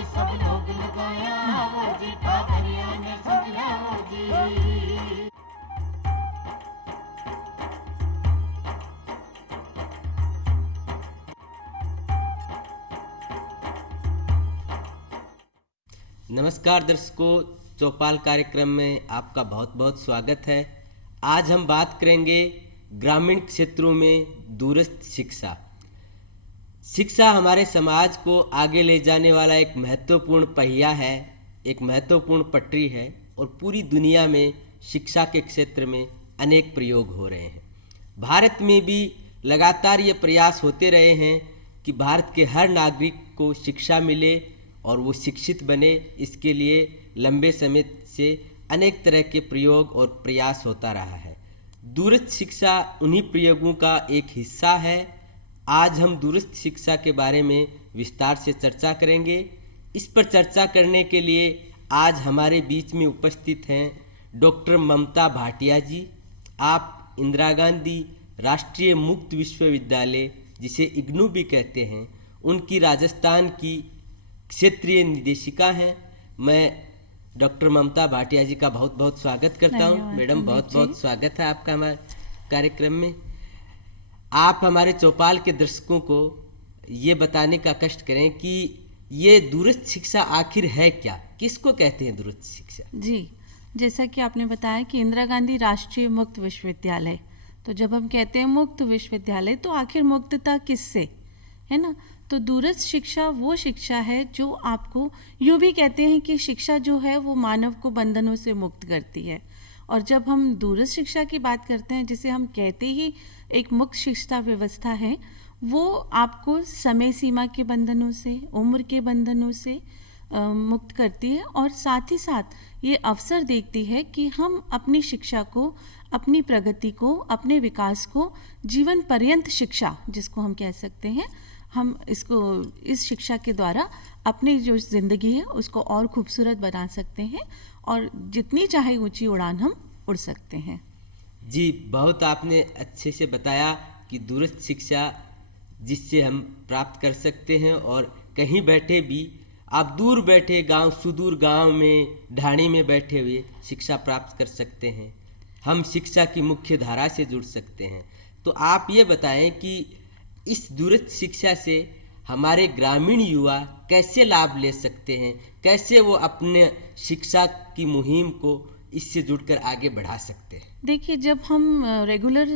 जी सब लोग लगाया वो जी पादरिया ने समझा वो जी। नमस्कार दर्शकों, चौपाल कार्यक्रम में आपका बहुत बहुत स्वागत है। आज हम बात करेंगे ग्रामीण क्षेत्रों में दूरस्थ शिक्षा। शिक्षा हमारे समाज को आगे ले जाने वाला एक महत्वपूर्ण पहिया है, एक महत्वपूर्ण पटरी है और पूरी दुनिया में शिक्षा के क्षेत्र में अनेक प्रयोग हो रहे हैं। भारत में भी लगातार ये प्रयास होते रहे हैं कि भारत के हर नागरिक को शिक्षा मिले और वो शिक्षित बने। इसके लिए लंबे समय से अनेक तरह के प्रयोग और प्रयास होता रहा है। दूरस्थ शिक्षा उन्हीं प्रयोगों का एक हिस्सा है। आज हम दूरस्थ शिक्षा के बारे में विस्तार से चर्चा करेंगे। इस पर चर्चा करने के लिए आज हमारे बीच में उपस्थित हैं डॉक्टर ममता भाटिया जी। आप इंदिरा गांधी राष्ट्रीय मुक्त विश्वविद्यालय, जिसे इग्नू भी कहते हैं, उनकी राजस्थान की क्षेत्रीय निदेशिका हैं। मैं डॉक्टर ममता भाटिया जी का बहुत बहुत स्वागत करता हूं। मैडम, बहुत बहुत स्वागत है आपका हमारे कार्यक्रम में। आप हमारे चौपाल के दर्शकों को ये बताने का कष्ट करें कि ये दूरस्थ शिक्षा आखिर है क्या, किसको कहते हैं दूरस्थ शिक्षा? जी, जैसा कि आपने बताया कि इंदिरा गांधी राष्ट्रीय मुक्त विश्वविद्यालय, तो जब हम कहते हैं मुक्त विश्वविद्यालय तो आखिर मुक्तता किससे, है ना? तो दूरस्थ शिक्षा वो शिक्षा है जो आपको, यूँ भी कहते हैं कि शिक्षा जो है वो मानव को बंधनों से मुक्त करती है। और जब हम दूरस्थ शिक्षा की बात करते हैं, जिसे हम कहते ही एक मुक्त शिक्षा व्यवस्था है, वो आपको समय सीमा के बंधनों से, उम्र के बंधनों से मुक्त करती है और साथ ही साथ ये अवसर देखती है कि हम अपनी शिक्षा को, अपनी प्रगति को, अपने विकास को जीवन पर्यंत शिक्षा, जिसको हम कह सकते हैं, हम इसको, इस शिक्षा के द्वारा अपनी जो ज़िंदगी है उसको और खूबसूरत बना सकते हैं और जितनी चाहे ऊंची उड़ान हम उड़ सकते हैं। जी, बहुत आपने अच्छे से बताया कि दूरस्थ शिक्षा जिससे हम प्राप्त कर सकते हैं और कहीं बैठे भी, आप दूर बैठे गांव, सुदूर गांव में ढाणी में बैठे हुए शिक्षा प्राप्त कर सकते हैं। हम शिक्षा की मुख्य धारा से जुड़ सकते हैं। तो आप ये बताएं कि इस दूरस्थ शिक्षा से हमारे ग्रामीण युवा कैसे लाभ ले सकते हैं, कैसे वो अपने शिक्षा की मुहिम को इससे जुड़कर आगे बढ़ा सकते हैं? देखिए, जब हम रेगुलर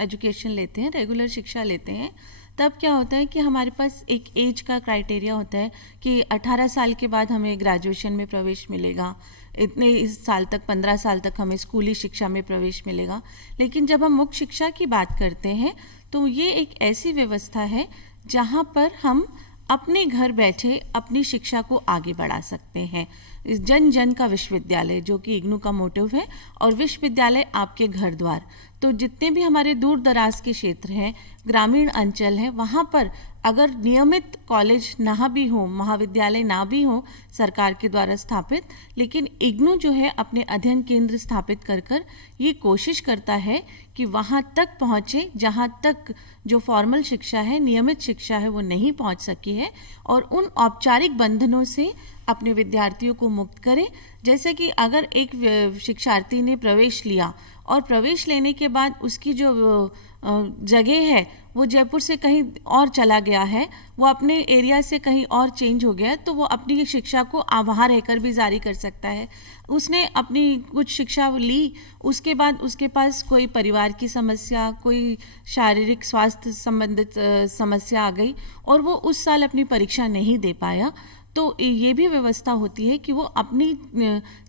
एजुकेशन लेते हैं, रेगुलर शिक्षा लेते हैं, तब क्या होता है कि हमारे पास एक एज का क्राइटेरिया होता है कि 18 साल के बाद हमें ग्रेजुएशन में प्रवेश मिलेगा, इतने इस साल तक, 15 साल तक हमें स्कूली शिक्षा में प्रवेश मिलेगा। लेकिन जब हम मुक्त शिक्षा की बात करते हैं तो ये एक ऐसी व्यवस्था है जहाँ पर हम अपने घर बैठे अपनी शिक्षा को आगे बढ़ा सकते हैं। जन जन का विश्वविद्यालय, जो कि इग्नू का मोटिव है, और विश्वविद्यालय आपके घर द्वार। तो जितने भी हमारे दूर दराज के क्षेत्र हैं, ग्रामीण अंचल हैं, वहाँ पर अगर नियमित कॉलेज ना भी हो, महाविद्यालय ना भी हो सरकार के द्वारा स्थापित, लेकिन इग्नू जो है अपने अध्ययन केंद्र स्थापित कर कर ये कोशिश करता है कि वहाँ तक पहुँचे जहाँ तक जो फॉर्मल शिक्षा है, नियमित शिक्षा है, वो नहीं पहुँच सकी है, और उन औपचारिक बंधनों से अपने विद्यार्थियों को मुक्त करें। जैसे कि अगर एक शिक्षार्थी ने प्रवेश लिया और प्रवेश लेने के बाद उसकी जो जगह है वो जयपुर से कहीं और चला गया है, वो अपने एरिया से कहीं और चेंज हो गया है, तो वो अपनी शिक्षा को वहाँ रहकर भी जारी कर सकता है। उसने अपनी कुछ शिक्षा ली, उसके बाद उसके पास कोई परिवार की समस्या, कोई शारीरिक स्वास्थ्य संबंधित समस्या आ गई और वो उस साल अपनी परीक्षा नहीं दे पाया, तो ये भी व्यवस्था होती है कि वो अपनी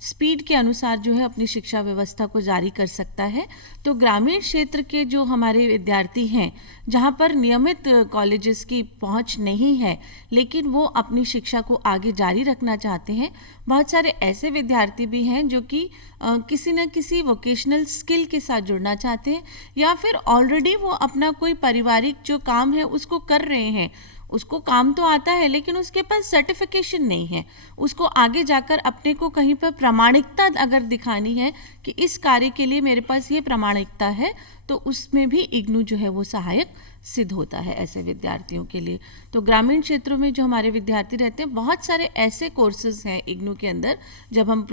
स्पीड के अनुसार जो है अपनी शिक्षा व्यवस्था को जारी कर सकता है। तो ग्रामीण क्षेत्र के जो हमारे विद्यार्थी हैं, जहाँ पर नियमित कॉलेजेस की पहुँच नहीं है, लेकिन वो अपनी शिक्षा को आगे जारी रखना चाहते हैं, बहुत सारे ऐसे विद्यार्थी भी हैं जो कि किसी न किसी वोकेशनल स्किल के साथ जुड़ना चाहते हैं, या फिर ऑलरेडी वो अपना कोई पारिवारिक जो काम है उसको कर रहे हैं, उसको काम तो आता है लेकिन उसके पास सर्टिफिकेशन नहीं है, उसको आगे जाकर अपने को कहीं पर प्रामाणिकता अगर दिखानी है कि इस कार्य के लिए मेरे पास ये प्रामाणिकता है, तो उसमें भी इग्नू जो है वो सहायक सिद्ध होता है ऐसे विद्यार्थियों के लिए। तो ग्रामीण क्षेत्रों में जो हमारे विद्यार्थी रहते हैं, बहुत सारे ऐसे कोर्सेज हैं इग्नू के अंदर, जब हम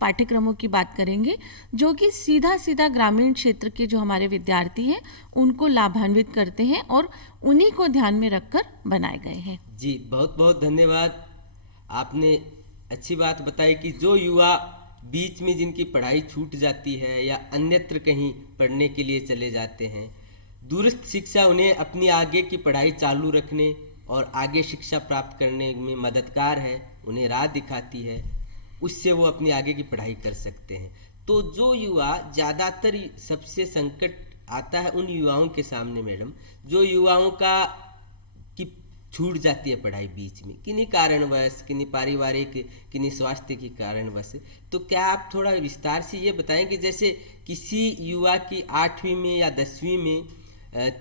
पाठ्यक्रमों की बात करेंगे, जो कि सीधा सीधा ग्रामीण क्षेत्र के जो हमारे विद्यार्थी हैं उनको लाभान्वित करते हैं और उन्हीं को ध्यान में रखकर बनाए गए हैं। जी, बहुत बहुत धन्यवाद। आपने अच्छी बात बताई कि जो युवा बीच में जिनकी पढ़ाई छूट जाती है या अन्यत्र कहीं पढ़ने के लिए चले जाते हैं, दूरस्थ शिक्षा उन्हें अपनी आगे की पढ़ाई चालू रखने और आगे शिक्षा प्राप्त करने में मददगार है, उन्हें राह दिखाती है, उससे वो अपनी आगे की पढ़ाई कर सकते हैं। तो जो युवा ज़्यादातर सबसे संकट आता है उन युवाओं के सामने मैडम, जो युवाओं का की छूट जाती है पढ़ाई बीच में, किन्हीं कारणवश, किन्हीं पारिवारिक, किन्हीं स्वास्थ्य के कारणवश, तो क्या आप थोड़ा विस्तार से ये बताएं कि जैसे किसी युवा की 8वीं में या 10वीं में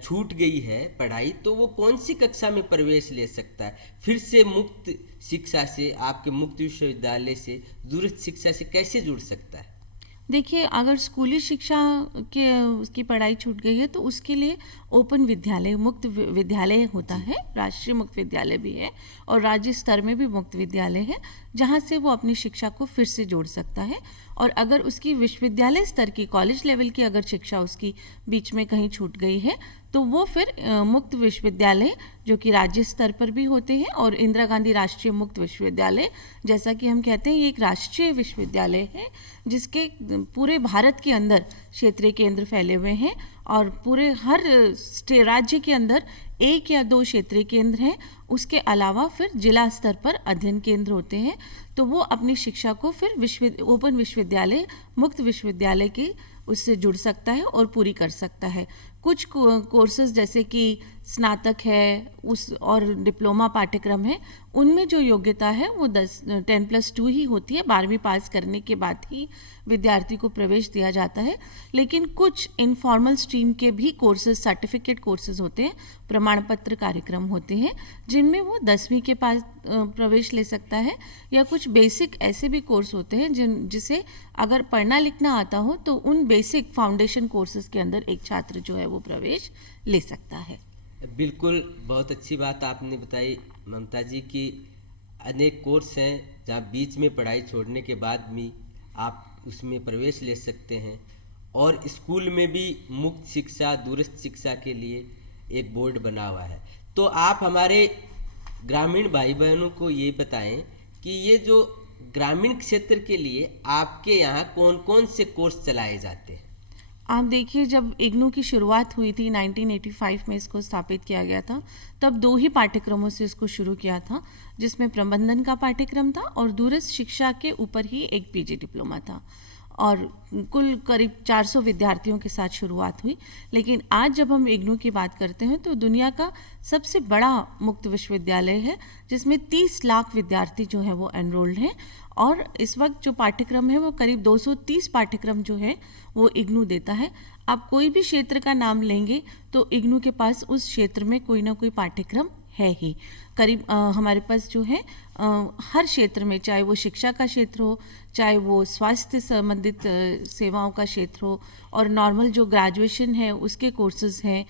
छूट गई है पढ़ाई, तो वो कौन सी कक्षा में प्रवेश ले सकता है, फिर से मुक्त शिक्षा से, आपके मुक्त विश्वविद्यालय से, दूरस्थ शिक्षा से कैसे जुड़ सकता है? देखिए, अगर स्कूली शिक्षा के उसकी पढ़ाई छूट गई है तो उसके लिए ओपन विद्यालय, मुक्त विद्यालय होता है, राष्ट्रीय मुक्त विद्यालय भी है और राज्य स्तर में भी मुक्त विद्यालय है, जहाँ से वो अपनी शिक्षा को फिर से जोड़ सकता है। और अगर उसकी विश्वविद्यालय स्तर की, कॉलेज लेवल की अगर शिक्षा उसकी बीच में कहीं छूट गई है तो वो फिर मुक्त विश्वविद्यालय, जो कि राज्य स्तर पर भी होते हैं, और इंदिरा गांधी राष्ट्रीय मुक्त विश्वविद्यालय, जैसा कि हम कहते हैं, ये एक राष्ट्रीय विश्वविद्यालय है जिसके पूरे भारत के अंदर क्षेत्रीय केंद्र फैले हुए हैं और पूरे हर राज्य के अंदर 1 या 2 क्षेत्रीय केंद्र हैं। उसके अलावा फिर जिला स्तर पर अध्ययन केंद्र होते हैं। तो वो अपनी शिक्षा को फिर ओपन विश्वविद्यालय, मुक्त विश्वविद्यालय के उससे जुड़ सकता है और पूरी कर सकता है। कुछ कोर्सेज जैसे कि स्नातक है उस और डिप्लोमा पाठ्यक्रम है, उनमें जो योग्यता है वो 10+2 ही होती है, 12वीं पास करने के बाद ही विद्यार्थी को प्रवेश दिया जाता है। लेकिन कुछ इनफॉर्मल स्ट्रीम के भी कोर्सेज, सर्टिफिकेट कोर्सेज होते हैं, प्रमाण पत्र कार्यक्रम होते हैं, जिनमें वो 10वीं के पास प्रवेश ले सकता है। या कुछ बेसिक ऐसे भी कोर्स होते हैं जिसे अगर पढ़ना लिखना आता हो तो उन बेसिक फाउंडेशन कोर्सेज के अंदर एक छात्र जो है वो प्रवेश ले सकता है। बिल्कुल, बहुत अच्छी बात आपने बताई ममता जी कि अनेक कोर्स हैं जहाँ बीच में पढ़ाई छोड़ने के बाद भी आप उसमें प्रवेश ले सकते हैं। और स्कूल में भी मुक्त शिक्षा, दूरस्थ शिक्षा के लिए एक बोर्ड बना हुआ है। तो आप हमारे ग्रामीण भाई बहनों को ये बताएं कि ये जो ग्रामीण क्षेत्र के लिए आपके यहाँ कौन कौन से कोर्स चलाए जाते हैं? आप देखिए, जब इग्नू की शुरुआत हुई थी 1985 में इसको स्थापित किया गया था, तब 2 ही पाठ्यक्रमों से इसको शुरू किया था, जिसमें प्रबंधन का पाठ्यक्रम था और दूरस्थ शिक्षा के ऊपर ही एक पीजी डिप्लोमा था। और कुल करीब 400 विद्यार्थियों के साथ शुरुआत हुई। लेकिन आज जब हम इग्नू की बात करते हैं तो दुनिया का सबसे बड़ा मुक्त विश्वविद्यालय है, जिसमें 30 लाख विद्यार्थी जो हैं वो एनरोल्ड हैं। और इस वक्त जो पाठ्यक्रम है वो करीब 230 पाठ्यक्रम जो है वो इग्नू देता है। आप कोई भी क्षेत्र का नाम लेंगे तो इग्नू के पास उस क्षेत्र में कोई ना कोई पाठ्यक्रम है ही। करीब हमारे पास जो है हर क्षेत्र में, चाहे वो शिक्षा का क्षेत्र हो, चाहे वो स्वास्थ्य संबंधित सेवाओं का क्षेत्र हो, और नॉर्मल जो ग्रेजुएशन है उसके कोर्सेज हैं,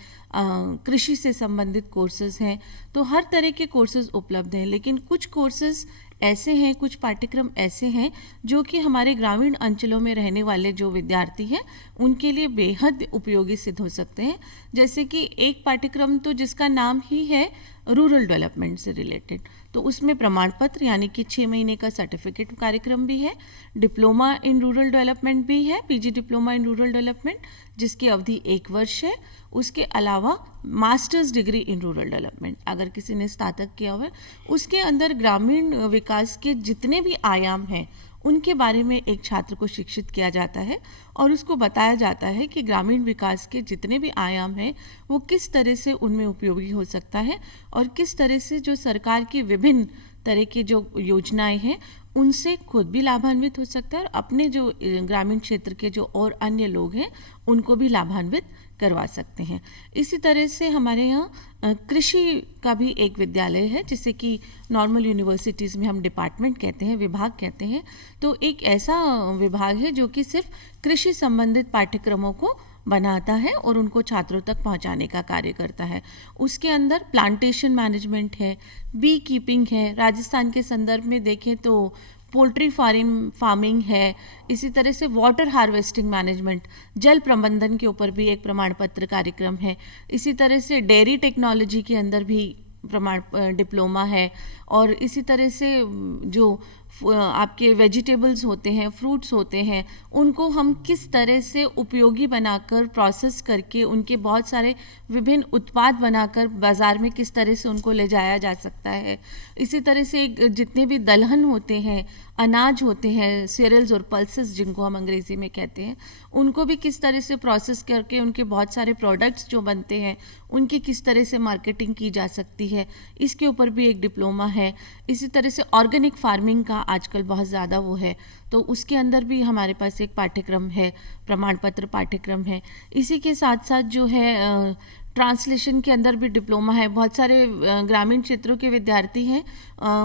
कृषि से संबंधित कोर्सेज हैं, तो हर तरह के कोर्सेज उपलब्ध हैं। लेकिन कुछ कोर्सेज ऐसे हैं, कुछ पाठ्यक्रम ऐसे हैं जो कि हमारे ग्रामीण अंचलों में रहने वाले जो विद्यार्थी हैं उनके लिए बेहद उपयोगी सिद्ध हो सकते हैं। जैसे कि एक पाठ्यक्रम तो जिसका नाम ही है रूरल डेवलपमेंट से रिलेटेड, तो उसमें प्रमाण पत्र यानी कि 6 महीने का सर्टिफिकेट कार्यक्रम भी है, डिप्लोमा इन रूरल डेवलपमेंट भी है, PG diploma in rural development जिसकी अवधि 1 वर्ष है। उसके अलावा masters degree in rural development, अगर किसी ने स्नातक किया हुआ है, उसके अंदर ग्रामीण विकास के जितने भी आयाम हैं उनके बारे में एक छात्र को शिक्षित किया जाता है और उसको बताया जाता है कि ग्रामीण विकास के जितने भी आयाम हैं वो किस तरह से उनमें उपयोगी हो सकता है और किस तरह से जो सरकार की विभिन्न तरह की जो योजनाएं हैं उनसे खुद भी लाभान्वित हो सकता है और अपने जो ग्रामीण क्षेत्र के जो और अन्य लोग हैं उनको भी लाभान्वित करवा सकते हैं। इसी तरह से हमारे यहाँ कृषि का भी एक विद्यालय है, जिसे कि नॉर्मल यूनिवर्सिटीज़ में हम डिपार्टमेंट कहते हैं, विभाग कहते हैं। तो एक ऐसा विभाग है जो कि सिर्फ कृषि संबंधित पाठ्यक्रमों को बनाता है और उनको छात्रों तक पहुंचाने का कार्य करता है। उसके अंदर प्लांटेशन मैनेजमेंट है, बी कीपिंग है, राजस्थान के संदर्भ में देखें तो पोल्ट्री फार्मिंग है, इसी तरह से वाटर हार्वेस्टिंग मैनेजमेंट, जल प्रबंधन के ऊपर भी एक प्रमाण पत्र कार्यक्रम है। इसी तरह से डेयरी टेक्नोलॉजी के अंदर भी डिप्लोमा है। और इसी तरह से जो आपके वेजिटेबल्स होते हैं, फ्रूट्स होते हैं, उनको हम किस तरह से उपयोगी बनाकर प्रोसेस करके उनके बहुत सारे विभिन्न उत्पाद बनाकर बाज़ार में किस तरह से उनको ले जाया जा सकता है। इसी तरह से जितने भी दलहन होते हैं, अनाज होते हैं, सीरियल्स और पल्सेस जिनको हम अंग्रेज़ी में कहते हैं, उनको भी किस तरह से प्रोसेस करके उनके बहुत सारे प्रोडक्ट्स जो बनते हैं उनकी किस तरह से मार्केटिंग की जा सकती है, इसके ऊपर भी एक डिप्लोमा है। इसी तरह से ऑर्गेनिक फार्मिंग का आजकल बहुत ज़्यादा वो है, तो उसके अंदर भी हमारे पास एक पाठ्यक्रम है, प्रमाण पत्र पाठ्यक्रम है। इसी के साथ साथ जो है ट्रांसलेशन के अंदर भी डिप्लोमा है। बहुत सारे ग्रामीण क्षेत्रों के विद्यार्थी हैं,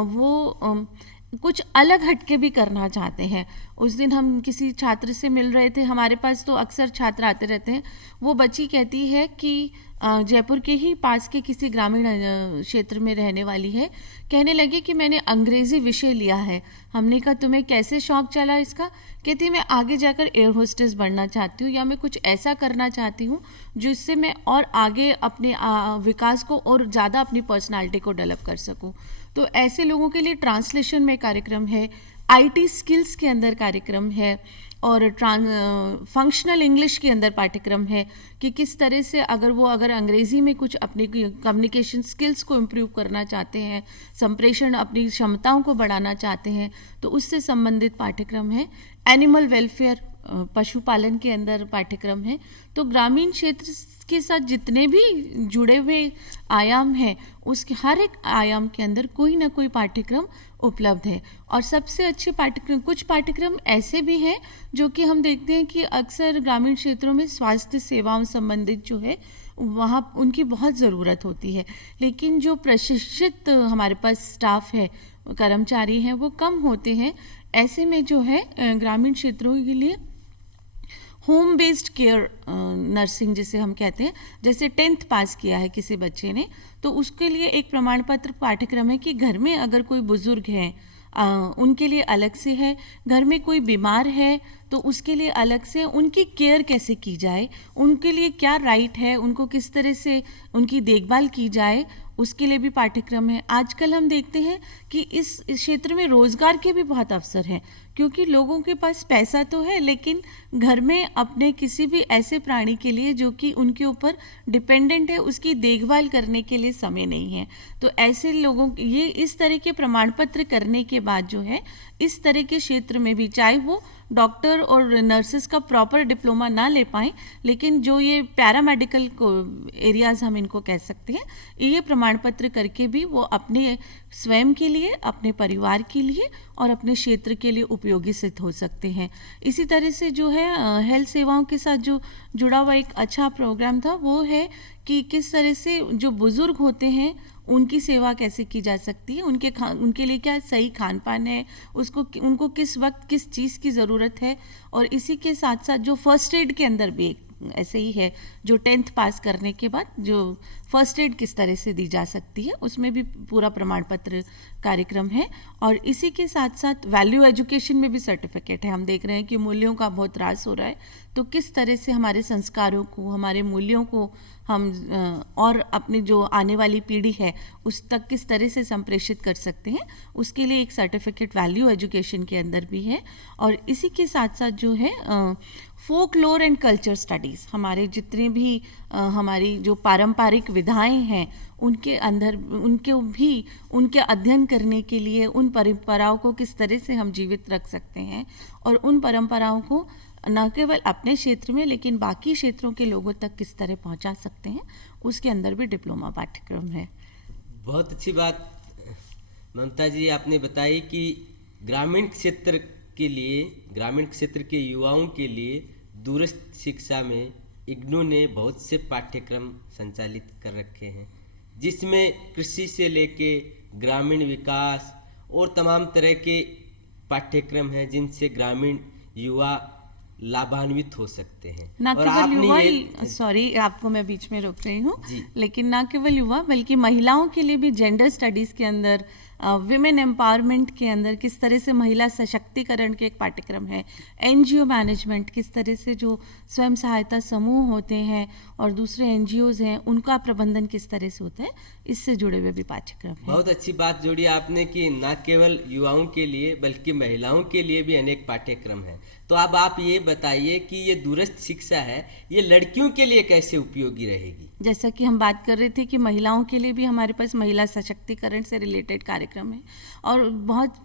वो कुछ अलग हटके भी करना चाहते हैं। उस दिन हम किसी छात्र से मिल रहे थे, हमारे पास तो अक्सर छात्र आते रहते हैं। वो बच्ची कहती है कि जयपुर के ही पास के किसी ग्रामीण क्षेत्र में रहने वाली है, कहने लगी कि मैंने अंग्रेज़ी विषय लिया है। हमने कहा तुम्हें कैसे शौक़ चला इसका? कहती मैं आगे जाकर एयर होस्टेस बनना चाहती हूँ, या मैं कुछ ऐसा करना चाहती हूँ जिससे मैं और आगे अपने विकास को और ज़्यादा अपनी पर्सनालिटी को डेवलप कर सकूँ। तो ऐसे लोगों के लिए ट्रांसलेशन में कार्यक्रम है, आईटी स्किल्स के अंदर कार्यक्रम है, और फंक्शनल इंग्लिश के अंदर पाठ्यक्रम है कि किस तरह से अगर अंग्रेज़ी में कुछ अपनी कम्युनिकेशन स्किल्स को इम्प्रूव करना चाहते हैं, संप्रेषण अपनी क्षमताओं को बढ़ाना चाहते हैं, तो उससे संबंधित पाठ्यक्रम है। एनिमल वेलफेयर, पशुपालन के अंदर पाठ्यक्रम है। तो ग्रामीण क्षेत्र के साथ जितने भी जुड़े हुए आयाम हैं, उसके हर एक आयाम के अंदर कोई ना कोई पाठ्यक्रम उपलब्ध है। और सबसे अच्छे पाठ्यक्रम, कुछ पाठ्यक्रम ऐसे भी हैं जो कि हम देखते हैं कि अक्सर ग्रामीण क्षेत्रों में स्वास्थ्य सेवाओं संबंधित जो है वहाँ उनकी बहुत ज़रूरत होती है, लेकिन जो प्रशिक्षित हमारे पास स्टाफ है, कर्मचारी हैं, वो कम होते हैं। ऐसे में जो है ग्रामीण क्षेत्रों के लिए होम बेस्ड केयर नर्सिंग जिसे हम कहते हैं, जैसे 10th पास किया है किसी बच्चे ने, तो उसके लिए एक प्रमाण पत्र पाठ्यक्रम है कि घर में अगर कोई बुजुर्ग है उनके लिए अलग से है, घर में कोई बीमार है तो उसके लिए अलग से, उनकी केयर कैसे की जाए, उनके लिए क्या राइट है, उनको किस तरह से उनकी देखभाल की जाए, उसके लिए भी पाठ्यक्रम है। आजकल हम देखते हैं कि इस क्षेत्र में रोज़गार के भी बहुत अवसर हैं, क्योंकि लोगों के पास पैसा तो है लेकिन घर में अपने किसी भी ऐसे प्राणी के लिए जो कि उनके ऊपर डिपेंडेंट है, उसकी देखभाल करने के लिए समय नहीं है। तो ऐसे लोगों ये इस तरह के प्रमाण पत्र करने के बाद जो है इस तरह के क्षेत्र में भी, चाहे वो डॉक्टर और नर्सेस का प्रॉपर डिप्लोमा ना ले पाएँ, लेकिन जो ये पैरामेडिकल को एरियाज़ हम इनको कह सकते हैं, ये प्रमाण पत्र करके भी वो अपने स्वयं के लिए, अपने परिवार के लिए और अपने क्षेत्र के लिए उपयोगी सिद्ध हो सकते हैं। इसी तरह से जो है हेल्थ सेवाओं के साथ जो जुड़ा हुआ एक अच्छा प्रोग्राम था वो है कि किस तरह से जो बुज़ुर्ग होते हैं उनकी सेवा कैसे की जा सकती है, उनके लिए क्या सही खान पान है, उनको किस वक्त किस चीज़ की ज़रूरत है। और इसी के साथ साथ जो फर्स्ट एड के अंदर भी ऐसे ही है, जो 10th पास करने के बाद जो फर्स्ट एड किस तरह से दी जा सकती है, उसमें भी पूरा प्रमाण पत्र कार्यक्रम है। और इसी के साथ साथ वैल्यू एजुकेशन में भी सर्टिफिकेट है। हम देख रहे हैं कि मूल्यों का बहुत ह्रास हो रहा है, तो किस तरह से हमारे संस्कारों को, हमारे मूल्यों को हम और अपनी जो आने वाली पीढ़ी है उस तक किस तरह से संप्रेषित कर सकते हैं, उसके लिए एक सर्टिफिकेट वैल्यू एजुकेशन के अंदर भी है। और इसी के साथ साथ जो है फोकलोर एंड कल्चर स्टडीज़, हमारे जितने भी हमारी जो पारंपरिक विधाएं हैं उनके अंदर उनके अध्ययन करने के लिए उन परंपराओं को किस तरह से हम जीवित रख सकते हैं और उन परंपराओं को न केवल अपने क्षेत्र में लेकिन बाकी क्षेत्रों के लोगों तक किस तरह पहुंचा सकते हैं, उसके अंदर भी डिप्लोमा पाठ्यक्रम है। बहुत अच्छी बात ममता जी आपने बताई कि ग्रामीण क्षेत्र के युवाओं के लिए दूरस्थ शिक्षा में इग्नू ने बहुत से पाठ्यक्रम संचालित कर रखे हैं, जिसमें कृषि से लेके ग्रामीण विकास और तमाम तरह के पाठ्यक्रम हैं, जिनसे ग्रामीण युवा लाभान्वित हो सकते हैं। ना और केवल आपने युवा, ये सॉरी आपको मैं बीच में रोक रही हूँ, जी। लेकिन ना केवल युवा बल्कि महिलाओं के लिए भी जेंडर स्टडीज के अंदर, विमेन एम्पावरमेंट के अंदर किस तरह से महिला सशक्तिकरण के एक पाठ्यक्रम है, एनजीओ मैनेजमेंट, किस तरह से जो स्वयं सहायता समूह होते हैं और दूसरे एनजीओज हैं उनका प्रबंधन किस तरह से होता है, इससे जुड़े हुए भी पाठ्यक्रम है। बहुत अच्छी बात जोड़ी आपने कि न केवल युवाओं के लिए बल्कि महिलाओं के लिए भी अनेक पाठ्यक्रम हैं। तो अब आप ये बताइए कि ये दूरस्थ शिक्षा है, ये लड़कियों के लिए कैसे उपयोगी रहेगी? जैसा कि हम बात कर रहे थे कि महिलाओं के लिए भी हमारे पास महिला सशक्तिकरण से रिलेटेड कार्यक्रम है, और बहुत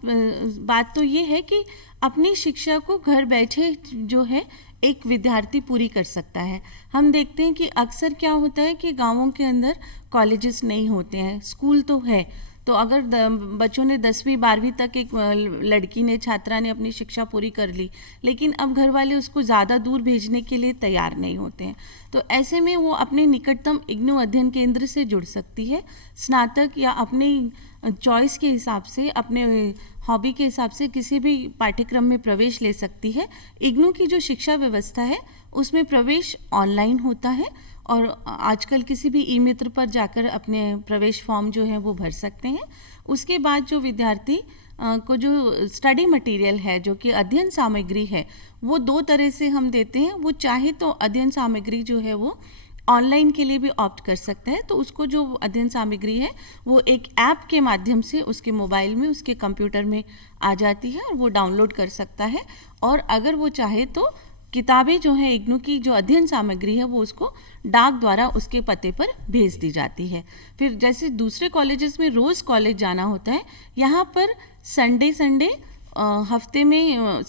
बात तो ये है कि अपनी शिक्षा को घर बैठे जो है एक विद्यार्थी पूरी कर सकता है। हम देखते हैं कि अक्सर क्या होता है कि गांवों के अंदर कॉलेजेस नहीं होते हैं, स्कूल तो है, तो अगर बच्चों ने 10वीं 12वीं तक, एक लड़की ने, छात्रा ने अपनी शिक्षा पूरी कर ली, लेकिन अब घर वाले उसको ज़्यादा दूर भेजने के लिए तैयार नहीं होते हैं, तो ऐसे में वो अपने निकटतम इग्नू अध्ययन केंद्र से जुड़ सकती है, स्नातक या अपनी चॉइस के हिसाब से, अपने हॉबी के हिसाब से किसी भी पाठ्यक्रम में प्रवेश ले सकती है। इग्नू की जो शिक्षा व्यवस्था है उसमें प्रवेश ऑनलाइन होता है, और आजकल किसी भी ई मित्र पर जाकर अपने प्रवेश फॉर्म जो है वो भर सकते हैं। उसके बाद जो विद्यार्थी को जो स्टडी मटेरियल है, जो कि अध्ययन सामग्री है, वो 2 तरह से हम देते हैं। वो चाहे तो अध्ययन सामग्री जो है वो ऑनलाइन के लिए भी ऑप्ट कर सकता है, तो उसको जो अध्ययन सामग्री है वो एक ऐप के माध्यम से उसके मोबाइल में, उसके कंप्यूटर में आ जाती है और वो डाउनलोड कर सकता है। और अगर वो चाहे तो किताबें जो है इग्नू की जो अध्ययन सामग्री है वो उसको डाक द्वारा उसके पते पर भेज दी जाती है। फिर जैसे दूसरे कॉलेजेस में रोज़ कॉलेज जाना होता है, यहाँ पर संडे हफ्ते में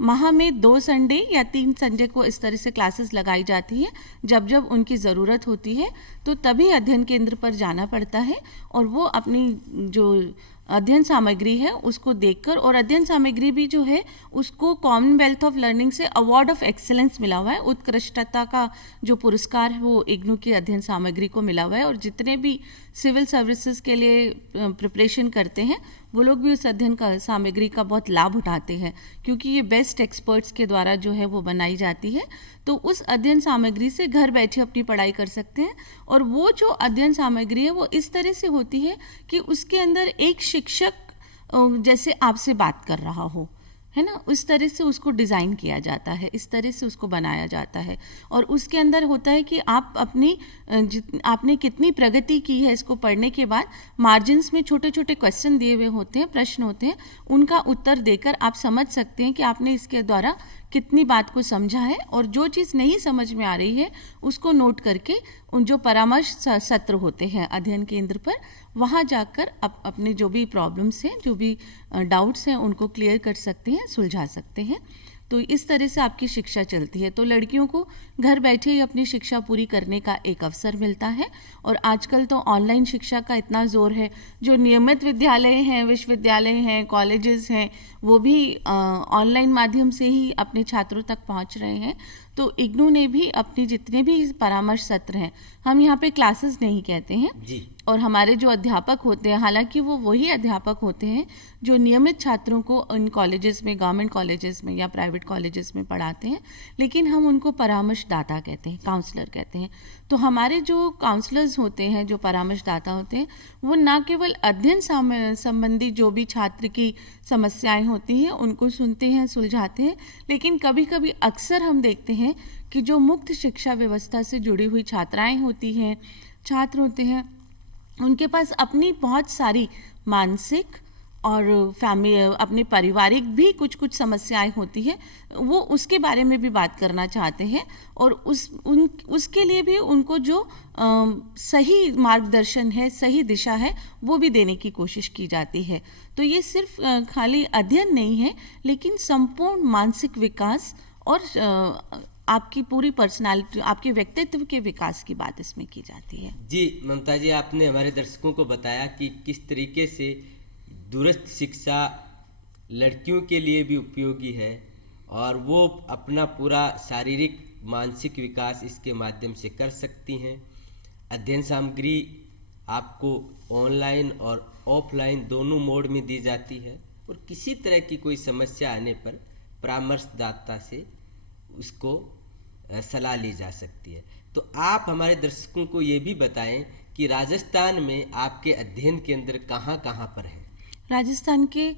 माह में 2 संडे या 3 संडे को इस तरह से क्लासेस लगाई जाती है। जब जब उनकी ज़रूरत होती है तो तभी अध्ययन केंद्र पर जाना पड़ता है, और वो अपनी जो अध्ययन सामग्री है उसको देखकर, और अध्ययन सामग्री भी जो है उसको कॉमनवेल्थ ऑफ लर्निंग से अवार्ड ऑफ एक्सीलेंस मिला हुआ है, उत्कृष्टता का जो पुरस्कार है वो इग्नू की अध्ययन सामग्री को मिला हुआ है। और जितने भी सिविल सर्विसेज के लिए प्रिपरेशन करते हैं वो लोग भी उस अध्ययन का सामग्री का बहुत लाभ उठाते हैं, क्योंकि ये बेस्ट एक्सपर्ट्स के द्वारा जो है वो बनाई जाती है। तो उस अध्ययन सामग्री से घर बैठे अपनी पढ़ाई कर सकते हैं, और वो जो अध्ययन सामग्री है वो इस तरह से होती है कि उसके अंदर एक शिक्षक जैसे आपसे बात कर रहा हो, है ना, उस तरह से उसको डिज़ाइन किया जाता है, इस तरह से उसको बनाया जाता है। और उसके अंदर होता है कि आप आपने कितनी प्रगति की है, इसको पढ़ने के बाद मार्जिन्स में छोटे छोटे क्वेश्चन दिए हुए होते हैं, प्रश्न होते हैं, उनका उत्तर देकर आप समझ सकते हैं कि आपने इसके द्वारा कितनी बात को समझा है। और जो चीज़ नहीं समझ में आ रही है उसको नोट करके उन जो परामर्श सत्र होते हैं अध्ययन केंद्र पर, वहाँ जाकर अपने जो भी प्रॉब्लम्स हैं, जो भी डाउट्स हैं, उनको क्लियर कर सकते हैं, सुलझा सकते हैं। तो इस तरह से आपकी शिक्षा चलती है। तो लड़कियों को घर बैठे ही अपनी शिक्षा पूरी करने का एक अवसर मिलता है। और आजकल तो ऑनलाइन शिक्षा का इतना ज़ोर है, जो नियमित विद्यालय हैं, विश्वविद्यालय हैं, कॉलेजेस हैं, वो भी ऑनलाइन माध्यम से ही अपने छात्रों तक पहुंच रहे हैं। तो इग्नू ने भी अपने जितने भी परामर्श सत्र हैं, हम यहाँ पे क्लासेस नहीं कहते हैं जी। और हमारे जो अध्यापक होते हैं, हालांकि वो वही अध्यापक होते हैं जो नियमित छात्रों को इन कॉलेजेस में, गवर्नमेंट कॉलेजेस में या प्राइवेट कॉलेजेस में पढ़ाते हैं, लेकिन हम उनको परामर्शदाता कहते हैं, काउंसलर कहते हैं। तो हमारे जो काउंसलर्स होते हैं, जो परामर्शदाता होते हैं, वो ना केवल अध्ययन संबंधी जो भी छात्र की समस्याएं होती हैं उनको सुनते हैं, सुलझाते हैं, लेकिन कभी कभी अक्सर हम देखते हैं कि जो मुक्त शिक्षा व्यवस्था से जुड़ी हुई छात्राएं होती हैं, छात्र होते हैं, उनके पास अपनी बहुत सारी मानसिक और अपने पारिवारिक भी कुछ समस्याएं होती है, वो उसके बारे में भी बात करना चाहते हैं। और उसके लिए भी उनको जो सही मार्गदर्शन है, सही दिशा है, वो भी देने की कोशिश की जाती है। तो ये सिर्फ खाली अध्ययन नहीं है, लेकिन संपूर्ण मानसिक विकास और आपकी पूरी पर्सनालिटी, आपके व्यक्तित्व के विकास की बात इसमें की जाती है। जी ममता जी, आपने हमारे दर्शकों को बताया कि किस तरीके से दूरस्थ शिक्षा लड़कियों के लिए भी उपयोगी है और वो अपना पूरा शारीरिक मानसिक विकास इसके माध्यम से कर सकती हैं। अध्ययन सामग्री आपको ऑनलाइन और ऑफलाइन दोनों मोड में दी जाती है और किसी तरह की कोई समस्या आने पर परामर्शदाता से उसको सलाह ली जा सकती है। तो आप हमारे दर्शकों को ये भी बताएं कि राजस्थान में आपके अध्ययन केंद्र कहाँ कहाँ पर हैं। राजस्थान के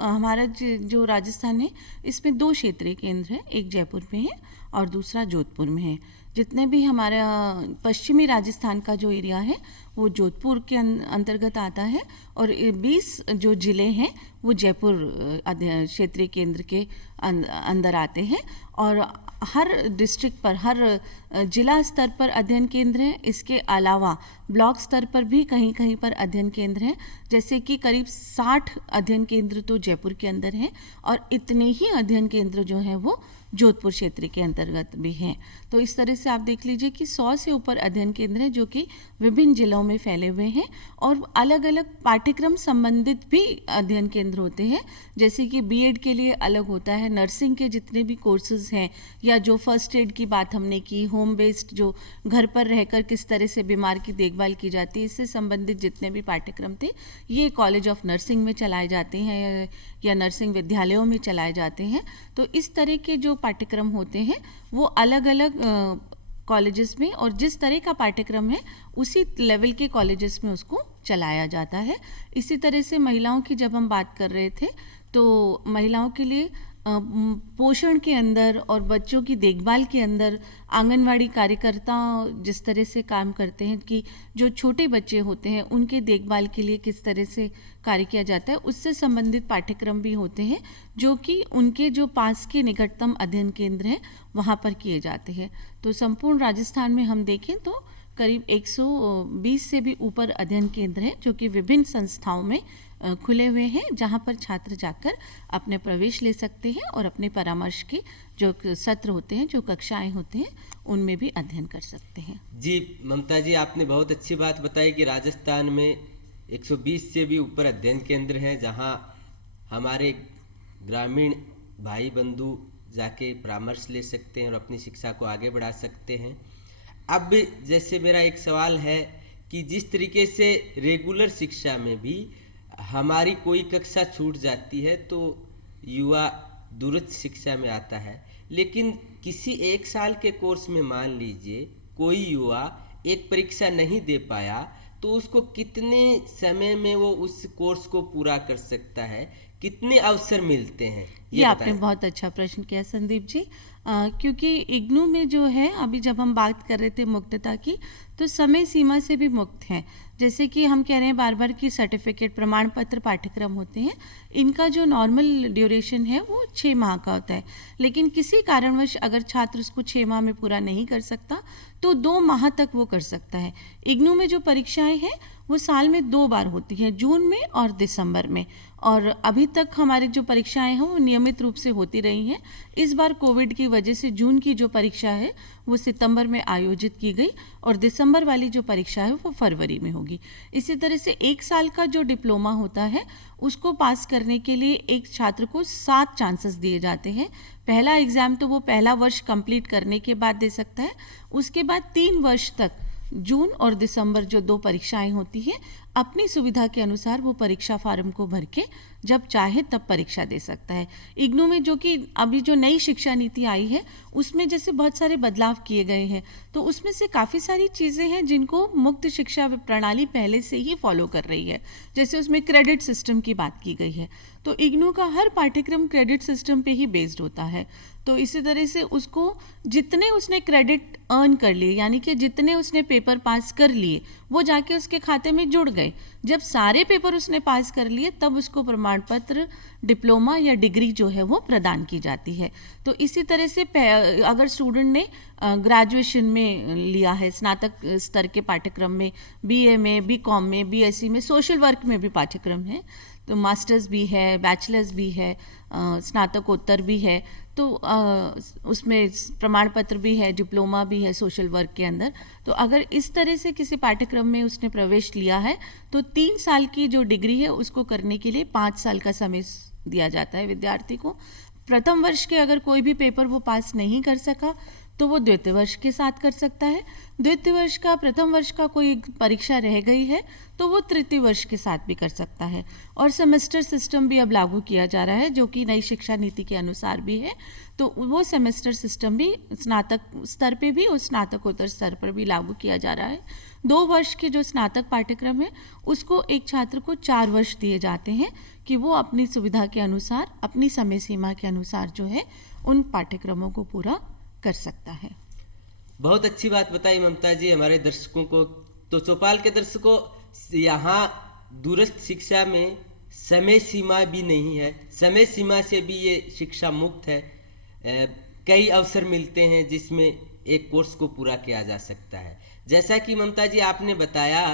हमारा जो राजस्थान है इसमें 2 क्षेत्रीय केंद्र हैं, एक जयपुर में है और दूसरा जोधपुर में है। जितने भी हमारा पश्चिमी राजस्थान का जो एरिया है वो जोधपुर के अंतर्गत आता है और 20 जो ज़िले हैं वो जयपुर क्षेत्रीय केंद्र के अंदर आते हैं और हर डिस्ट्रिक्ट पर, हर जिला स्तर पर अध्ययन केंद्र हैं। इसके अलावा ब्लॉक स्तर पर भी कहीं कहीं पर अध्ययन केंद्र हैं, जैसे कि करीब 60 अध्ययन केंद्र तो जयपुर के अंदर हैं और इतने ही अध्ययन केंद्र जो हैं वो जोधपुर क्षेत्र के अंतर्गत भी हैं। तो इस तरह से आप देख लीजिए कि 100 से ऊपर अध्ययन केंद्र हैं जो कि विभिन्न जिलों में फैले हुए हैं और अलग अलग पाठ्यक्रम संबंधित भी अध्ययन केंद्र होते हैं। जैसे कि बीएड के लिए अलग होता है, नर्सिंग के जितने भी कोर्सेज हैं या जो फर्स्ट एड की बात हमने की, होम बेस्ड जो घर पर रहकर किस तरह से बीमार की देखभाल की जाती है, इससे संबंधित जितने भी पाठ्यक्रम थे ये कॉलेज ऑफ नर्सिंग में चलाए जाते हैं या नर्सिंग विद्यालयों में चलाए जाते हैं। तो इस तरह के जो पाठ्यक्रम होते हैं वो अलग अलग कॉलेजेस में और जिस तरह का पाठ्यक्रम है उसी लेवल के कॉलेजेस में उसको चलाया जाता है। इसी तरह से महिलाओं की जब हम बात कर रहे थे तो महिलाओं के लिए पोषण के अंदर और बच्चों की देखभाल के अंदर आंगनवाड़ी कार्यकर्ता जिस तरह से काम करते हैं कि जो छोटे बच्चे होते हैं उनके देखभाल के लिए किस तरह से कार्य किया जाता है, उससे संबंधित पाठ्यक्रम भी होते हैं जो कि उनके जो पास के निकटतम अध्ययन केंद्र हैं वहाँ पर किए जाते हैं। तो संपूर्ण राजस्थान में हम देखें तो करीब 120 से भी ऊपर अध्ययन केंद्र हैं जो कि विभिन्न संस्थाओं में खुले हुए हैं, जहां पर छात्र जाकर अपने प्रवेश ले सकते हैं और अपने परामर्श के जो सत्र होते हैं, जो कक्षाएं होते हैं, उनमें भी अध्ययन कर सकते हैं। जी ममता जी, आपने बहुत अच्छी बात बताई कि राजस्थान में 120 से भी ऊपर अध्ययन केंद्र हैं जहां हमारे ग्रामीण भाई बंधु जाके परामर्श ले सकते हैं और अपनी शिक्षा को आगे बढ़ा सकते हैं। अब जैसे मेरा एक सवाल है कि जिस तरीके से रेगुलर शिक्षा में भी हमारी कोई कक्षा छूट जाती है तो युवा दूरस्थ शिक्षा में आता है, लेकिन किसी 1 साल के कोर्स में मान लीजिए कोई युवा एक परीक्षा नहीं दे पाया तो उसको कितने समय में वो उस कोर्स को पूरा कर सकता है, कितने अवसर मिलते हैं? ये आपने बहुत अच्छा प्रश्न किया संदीप जी, क्योंकि इग्नू में जो है अभी जब हम बात कर रहे थे मुक्तता की तो समय सीमा से भी मुक्त हैं। जैसे कि हम कह रहे हैं बार बार कि सर्टिफिकेट प्रमाण पत्र पाठ्यक्रम होते हैं, इनका जो नॉर्मल ड्यूरेशन है वो 6 माह का होता है, लेकिन किसी कारणवश अगर छात्र उसको 6 माह में पूरा नहीं कर सकता तो 2 माह तक वो कर सकता है। इग्नू में जो परीक्षाएं हैं वो साल में 2 बार होती हैं, जून में और दिसंबर में, और अभी तक हमारी जो परीक्षाएं हैं वो नियमित रूप से होती रही हैं। इस बार कोविड की वजह से जून की जो परीक्षा है वो सितंबर में आयोजित की गई और दिसंबर वाली जो परीक्षा है वो फरवरी में होगी। इसी तरह से 1 साल का जो डिप्लोमा होता है उसको पास करने के लिए एक छात्र को 7 चांसेस दिए जाते हैं। पहला एग्ज़ाम तो वो पहला वर्ष कंप्लीट करने के बाद दे सकता है, उसके बाद 3 वर्ष तक जून और दिसंबर जो 2 परीक्षाएं होती हैं अपनी सुविधा के अनुसार वो परीक्षा फार्म को भर के जब चाहे तब परीक्षा दे सकता है। इग्नू में जो कि अभी जो नई शिक्षा नीति आई है उसमें जैसे बहुत सारे बदलाव किए गए हैं, तो उसमें से काफ़ी सारी चीज़ें हैं जिनको मुक्त शिक्षा प्रणाली पहले से ही फॉलो कर रही है। जैसे उसमें क्रेडिट सिस्टम की बात की गई है, तो इग्नू का हर पाठ्यक्रम क्रेडिट सिस्टम पे ही बेस्ड होता है। तो इसी तरह से उसको जितने उसने क्रेडिट अर्न कर लिए, यानी कि जितने उसने पेपर पास कर लिए वो जाके उसके खाते में जुड़ गए। जब सारे पेपर उसने पास कर लिए तब उसको प्रमाण पत्र, डिप्लोमा या डिग्री जो है वो प्रदान की जाती है। तो इसी तरह से अगर स्टूडेंट ने ग्रेजुएशन में लिया है, स्नातक स्तर के पाठ्यक्रम में, बीए में, बीकॉम में, बीएससी में, सोशल वर्क में भी पाठ्यक्रम है, तो मास्टर्स भी है, बैचलर्स भी है, स्नातकोत्तर भी है, तो उसमें प्रमाण पत्र भी है, डिप्लोमा भी है सोशल वर्क के अंदर। तो अगर इस तरह से किसी पाठ्यक्रम में उसने प्रवेश लिया है तो 3 साल की जो डिग्री है उसको करने के लिए 5 साल का समय दिया जाता है विद्यार्थी को। प्रथम वर्ष के अगर कोई भी पेपर वो पास नहीं कर सका तो वो द्वितीय वर्ष के साथ कर सकता है। द्वितीय वर्ष का प्रथम वर्ष का कोई परीक्षा रह गई है तो वो तृतीय वर्ष के साथ भी कर सकता है। और सेमेस्टर सिस्टम भी अब लागू किया जा रहा है, जो कि नई शिक्षा नीति के अनुसार भी है। तो वो सेमेस्टर सिस्टम भी स्नातक स्तर पे भी और स्नातकोत्तर स्तर पर भी लागू किया जा रहा है। 2 वर्ष के जो स्नातक पाठ्यक्रम है उसको एक छात्र को 4 वर्ष दिए जाते हैं कि वो अपनी सुविधा के अनुसार, अपनी समय सीमा के अनुसार जो है उन पाठ्यक्रमों को पूरा कर सकता है। बहुत अच्छी बात बताई ममता जी हमारे दर्शकों को। तो चौपाल के दर्शकों, यहाँ दूरस्थ शिक्षा में समय सीमा भी नहीं है, समय सीमा से भी ये शिक्षा मुक्त है। कई अवसर मिलते हैं जिसमें एक कोर्स को पूरा किया जा सकता है। जैसा कि ममता जी आपने बताया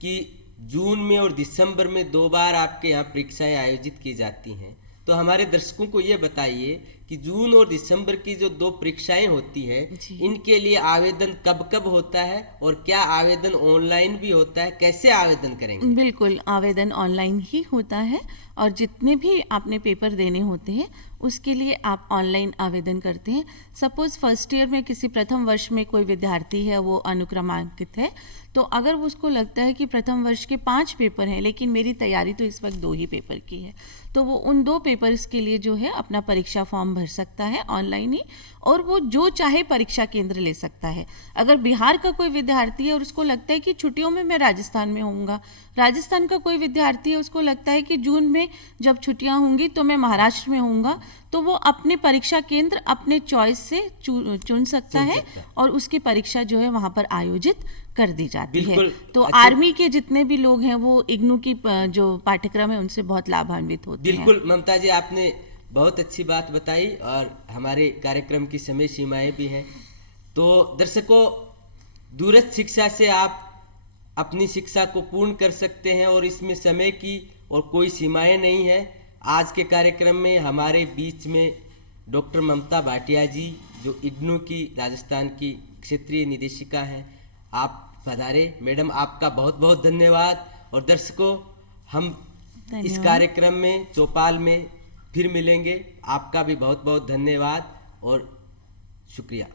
कि जून में और दिसंबर में 2 बार आपके यहाँ परीक्षाएं आयोजित की जाती हैं, तो हमारे दर्शकों को ये बताइए कि जून और दिसंबर की जो 2 परीक्षाएं होती है, इनके लिए आवेदन कब कब होता है और क्या आवेदन ऑनलाइन भी होता है? कैसे आवेदन करेंगे? बिल्कुल, आवेदन ऑनलाइन ही होता है और जितने भी आपने पेपर देने होते हैं उसके लिए आप ऑनलाइन आवेदन करते हैं। सपोज फर्स्ट ईयर में किसी प्रथम वर्ष में कोई विद्यार्थी है, वो अनुक्रमांकित है, तो अगर उसको लगता है कि प्रथम वर्ष के 5 पेपर हैं लेकिन मेरी तैयारी तो इस वक्त 2 ही पेपर की है, तो वो उन 2 पेपर्स के लिए जो है अपना परीक्षा फॉर्म भर सकता है ऑनलाइन ही, और वो जो चाहे परीक्षा केंद्र ले सकता है। अगर बिहार का कोई विद्यार्थी है और उसको लगता है कि छुट्टियों में मैं राजस्थान में होऊंगा, राजस्थान का कोई विद्यार्थी है उसको लगता है कि जून में जब छुट्टियां होंगी तो मैं महाराष्ट्र में होऊंगा, तो वो अपने परीक्षा केंद्र अपने चॉइस से चुन सकता है और उसकी परीक्षा जो है वहां पर आयोजित कर दी जाती है। तो आर्मी के जितने भी लोग हैं वो इग्नू की जो पाठ्यक्रम है उनसे बहुत लाभान्वित होते हैं। बिल्कुल ममता जी, आपने बहुत अच्छी बात बताई और हमारे कार्यक्रम की समय सीमाएं भी हैं। तो दर्शकों, दूरस्थ शिक्षा से आप अपनी शिक्षा को पूर्ण कर सकते हैं और इसमें समय की और कोई सीमाएं नहीं है। आज के कार्यक्रम में हमारे बीच में डॉक्टर ममता भाटिया जी, जो इग्नू की राजस्थान की क्षेत्रीय निदेशिका हैं, आप पधारे। मैडम, आपका बहुत बहुत धन्यवाद। और दर्शकों, हम इस कार्यक्रम में चौपाल में फिर मिलेंगे। आपका भी बहुत बहुत धन्यवाद और शुक्रिया।